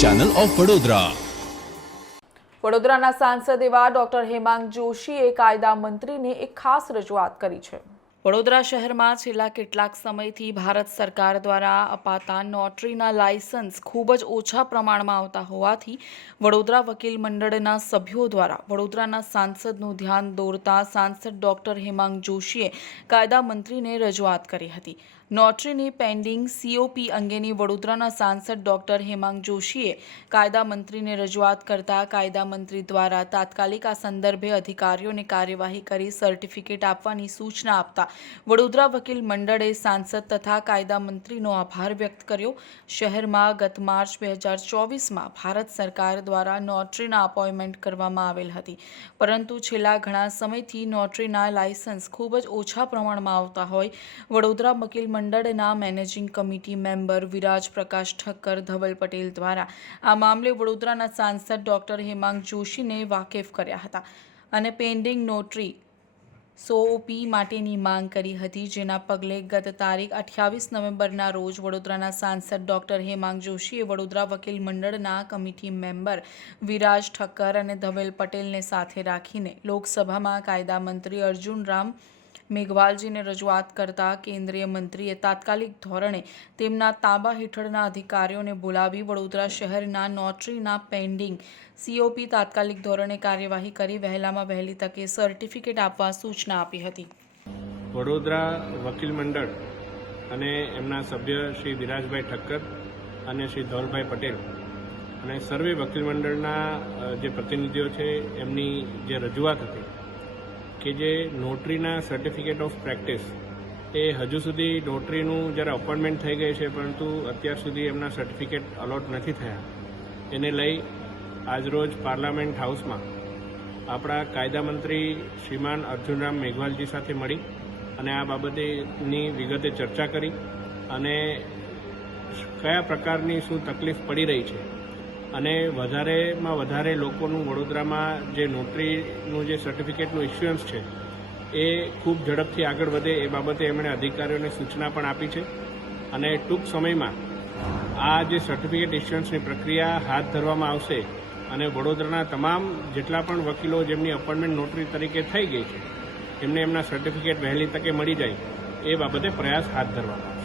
Channel of Vadodara. વડોદરાના સાંસદ એવા ડોક્ટર હેમાંગ જોશીએ કાયદા મંત્રીને એક ખાસ રજૂઆત કરી છે। વડોદરા શહેરમાં છેલ્લા કેટલાક સમયથી ભારત સરકાર દ્વારા અપાતા નોટરીના લાયસન્સ ખૂબ જ ઓછા પ્રમાણમાં આવતા હોવાથી વડોદરા વકીલ મંડળના સભ્યો દ્વારા વડોદરાના સાંસદનું ધ્યાન દોરતા સાંસદ ડોક્ટર હેમાંગ જોશીએ કાયદા મંત્રીને રજૂઆત કરી હતી। નોટરીની પેન્ડિંગ COP અંગેની વડોદરાના સાંસદ ડોક્ટર હેમાંગ જોશીએ કાયદા મંત્રીને રજૂઆત કરતા કાયદા મંત્રી દ્વારા તાત્કાલિક આ સંદર્ભે અધિકારીઓને કાર્યવાહી કરી સર્ટિફિકેટ આપવાની સૂચના આપતા વડોદરા વકીલ મંડળે સાંસદ તથા કાયદા મંત્રીનો આભાર વ્યક્ત કર્યો। શહેરમાં ગત માર્ચ 2024માં ભારત સરકાર દ્વારા નોટરીના અપોઇન્ટમેન્ટ કરવામાં આવેલ હતી, પરંતુ છેલ્લા ઘણા સમયથી નોટરીના લાયસન્સ ખૂબ જ ઓછા પ્રમાણમાં આવતા હોય વડોદરા વકીલ મંડળના મેનેજિંગ કમિટી મેમ્બર વિરાજ પ્રકાશ ઠક્કર ધવલ પટેલ દ્વારા આ મામલે વડોદરાના સાંસદ ડોક્ટર હેમાંગ જોશીને વાકેફ કર્યા હતા અને પેન્ડિંગ નોટરી COP માટેની માંગ કરી હતી, જેના પગલે ગત તારીખ 28 નવેમ્બરના રોજ વડોદરાના સાંસદ ડોક્ટર હેમાંગ જોશીએ વડોદરા વકીલ મંડળના કમિટી મેમ્બર વિરાજ ઠક્કર અને ધવલ પટેલને સાથે રાખીને લોકસભામાં કાયદા મંત્રી અર્જુન રામ મેઘવાલજીને રજૂઆત કરતા કેન્દ્રીય મંત્રીએ તાત્કાલિક ધોરણે તેમના તાબા હેઠળના અધિકારીઓને બોલાવી વડોદરા શહેરના નોટરીના પેન્ડિંગ COP તાત્કાલિક ધોરણે કાર્યવાહી કરી વહેલામાં વહેલી તકે સર્ટિફિકેટ આપવા સૂચના આપી હતી। વડોદરા વકીલ મંડળ અને એમના સભ્ય શ્રી વિરાજભાઈ ઠક્કર અને શ્રી ધવલભાઈ પટેલ અને સર્વે વકીલ મંડળના જે પ્રતિનિધિઓ છે એમની જે રજૂઆત હતી કે જે નોટરીના સર્ટિફિકેટ ઓફ પ્રેક્ટિસ એ હજુ સુધી નોટરીનું જ્યારે અપોઇન્ટમેન્ટ થઈ ગઈ છે, પરંતુ અત્યાર સુધી એમના સર્ટિફિકેટ અલોટ નથી થયા, એને લઈ આજરોજ પાર્લામેન્ટ હાઉસમાં આપણા કાયદા મંત્રી શ્રીમાન અર્જુનરામ મેઘવાલજી સાથે મળી અને આ બાબતેની વિગતે ચર્ચા કરી અને કયા પ્રકારની શું તકલીફ પડી રહી છે અને વધારેમાં વધારે લોકોનું વડોદરામાં જે નોટરીનું જે સર્ટિફિકેટનું ઇસ્યુઅન્સ છે એ ખૂબ ઝડપથી આગળ વધે એ બાબતે એમણે અધિકારીઓને સૂચના પણ આપી છે અને ટૂંક સમયમાં આ જે સર્ટિફિકેટ ઇસ્યુઅન્સની પ્રક્રિયા હાથ ધરવામાં આવશે અને વડોદરાના તમામ જેટલા પણ વકીલો જેમની અપોઇન્ટમેન્ટ નોટરી તરીકે થઈ ગઈ છે એમને એમના સર્ટિફિકેટ વહેલી તકે મળી જાય એ બાબતે પ્રયાસ હાથ ધરવામાં આવશે।